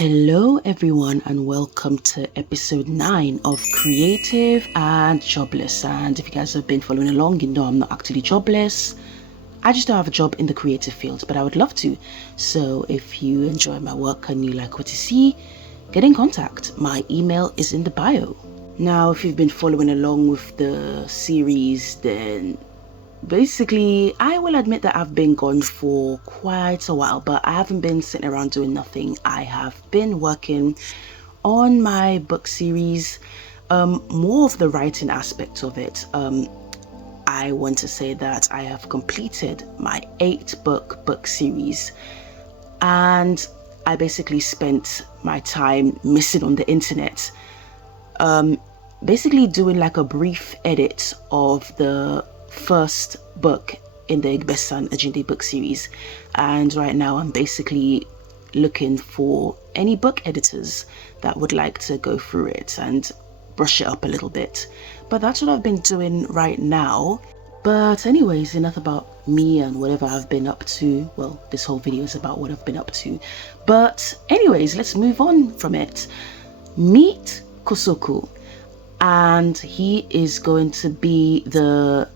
Hello everyone and welcome to episode 9 of Creative and Jobless. And if you guys have been following along, you know I'm not actually jobless. I just don't have a job in the creative field, but I would love to. So if you enjoy my work and you like what you see, get in contact. My email is in the bio. Now, if you've been following along with the series, then basically, I will admit that I've been gone for quite a while, but I haven't been sitting around doing nothing. I have been working on my book series, more of the writing aspect of it. I want to say that I have completed my 8-book series, and I basically spent my time missing on the internet, basically doing like a brief edit of the first book in the Igbesan Ajinde book series, and right now I'm basically looking for any book editors that would like to go through it and brush it up a little bit. But that's what I've been doing right now. But anyways, enough about me and whatever I've been up to. Well, this whole video is about what I've been up to, but anyways, let's move on from it. Meet Kosoko, and he is going to be the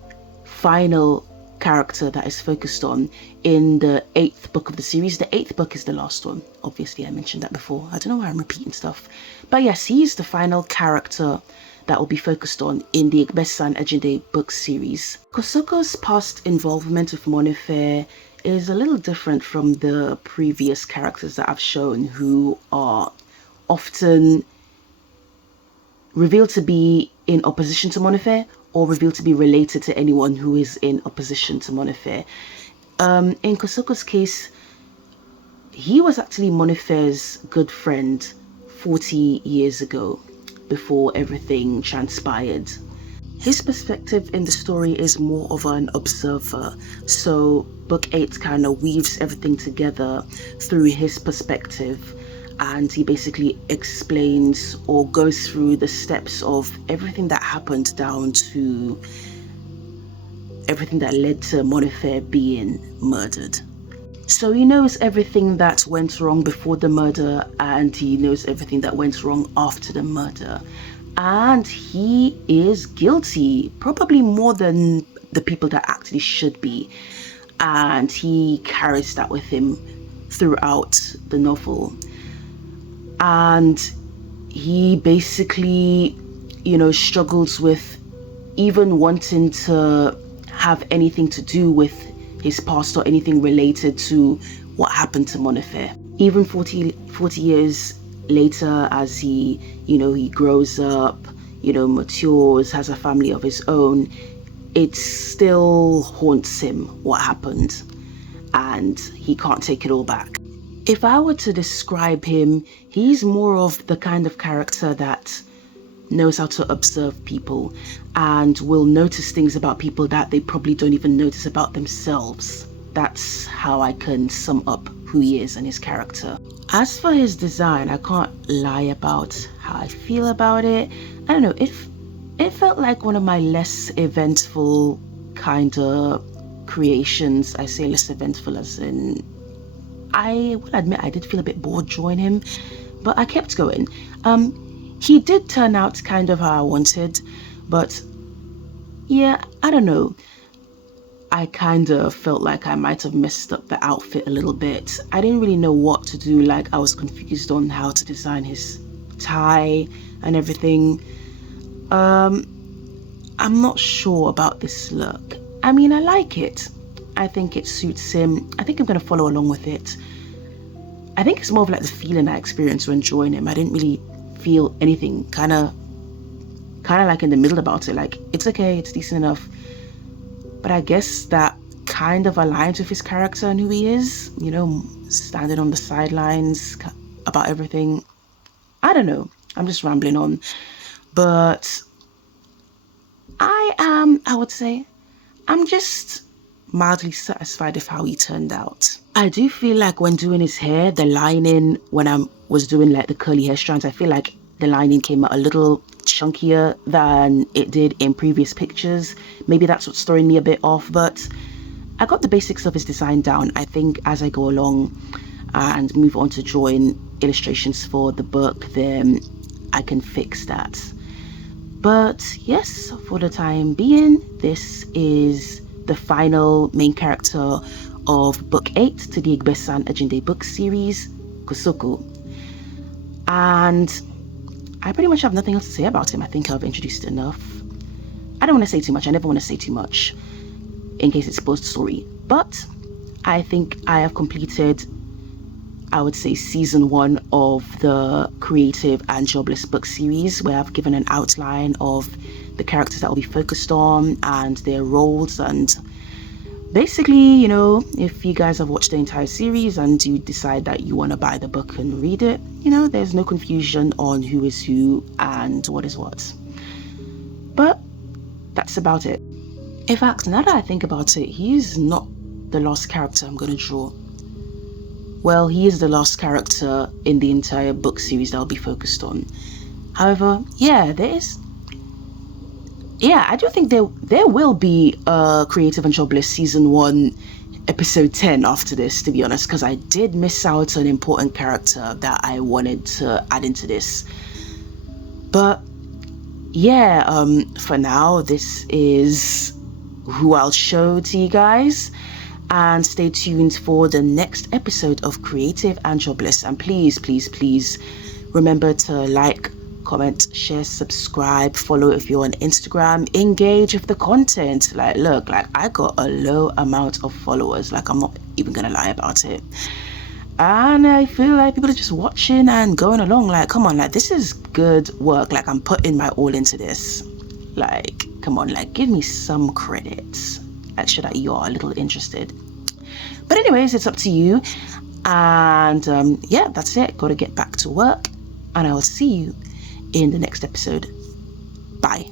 final character that is focused on in the 8th book of the series. The 8th book is the last one. Obviously, I mentioned that before. I don't know why I'm repeating stuff. But yes, he is the final character that will be focused on in the Igbesan Ajinde book series. Kosoko's past involvement with Monife is a little different from the previous characters that I've shown, who are often revealed to be in opposition to Monife, or revealed to be related to anyone who is in opposition to Monife. In Kosoko's case, he was actually Monife's good friend 40 years ago, before everything transpired. His perspective in the story is more of an observer, so book 8 kind of weaves everything together through his perspective, and he basically explains or goes through the steps of everything that happened down to everything that led to Monife being murdered. So he knows everything that went wrong before the murder, and he knows everything that went wrong after the murder. And he is guilty, probably more than the people that actually should be. And he carries that with him throughout the novel. And he basically, struggles with even wanting to have anything to do with his past or anything related to what happened to Monife. Even 40 years later, as he grows up, matures, has a family of his own, it still haunts him what happened, and he can't take it all back. If I were to describe him, he's more of the kind of character that knows how to observe people and will notice things about people that they probably don't even notice about themselves. That's how I can sum up who he is and his character. As for his design, I can't lie about how I feel about it. I don't know, it felt like one of my less eventful kind of creations. I say less eventful as in, I will admit I did feel a bit bored drawing him, but I kept going. He did turn out kind of how I wanted, but yeah, I don't know. I kind of felt like I might have messed up the outfit a little bit. I didn't really know what to do. Like, I was confused on how to design his tie and everything. I'm not sure about this look. I mean, I like it. I think it suits him. I think I'm going to follow along with it. I think it's more of like the feeling I experienced when drawing him. I didn't really feel anything, kind of like in the middle about it. Like, it's okay, it's decent enough. But I guess that kind of aligns with his character and who he is, standing on the sidelines about everything. I don't know. I'm just rambling on. But I would say, I'm just mildly satisfied with how he turned out. I do feel like when doing his hair, the lining, when I was doing like the curly hair strands, I feel like the lining came out a little chunkier than it did in previous pictures. Maybe that's what's throwing me a bit off, but I got the basics of his design down. I think as I go along and move on to drawing, illustrations for the book, then I can fix that. But yes, for the time being, this is the final main character of book 8 to the Igbesan Ajinde book series, Kusuku. And I pretty much have nothing else to say about him. I think I've introduced enough. I don't want to say too much. I never want to say too much in case it spoils the story. But I think I have completed, I would say, season 1 of the Creative and Jobless book series, where I've given an outline of the characters that will be focused on and their roles. And basically, you know, if you guys have watched the entire series and you decide that you want to buy the book and read it, you know, there's no confusion on who is who and what is what. But that's about it. In fact, now that I think about it, he is not the last character I'm going to draw. Well, he is the last character in the entire book series that I'll be focused on. However, I do think there will be a Creative and Jobless season 1 episode 10 after this, to be honest, because I did miss out on an important character that I wanted to add into this. But for now, this is who I'll show to you guys. And stay tuned for the next episode of Creative and Jobless. And please, please, please remember to like, comment, share, subscribe, follow if you're on Instagram, engage with the content. Look, I got a low amount of followers. I'm not even gonna lie about it. And I feel like people are just watching and going along. Come on, this is good work. I'm putting my all into this. Come on, give me some credit. Show that you are a little interested. But anyways, it's up to you. And that's it. Got to get back to work. And I will see you in the next episode. Bye.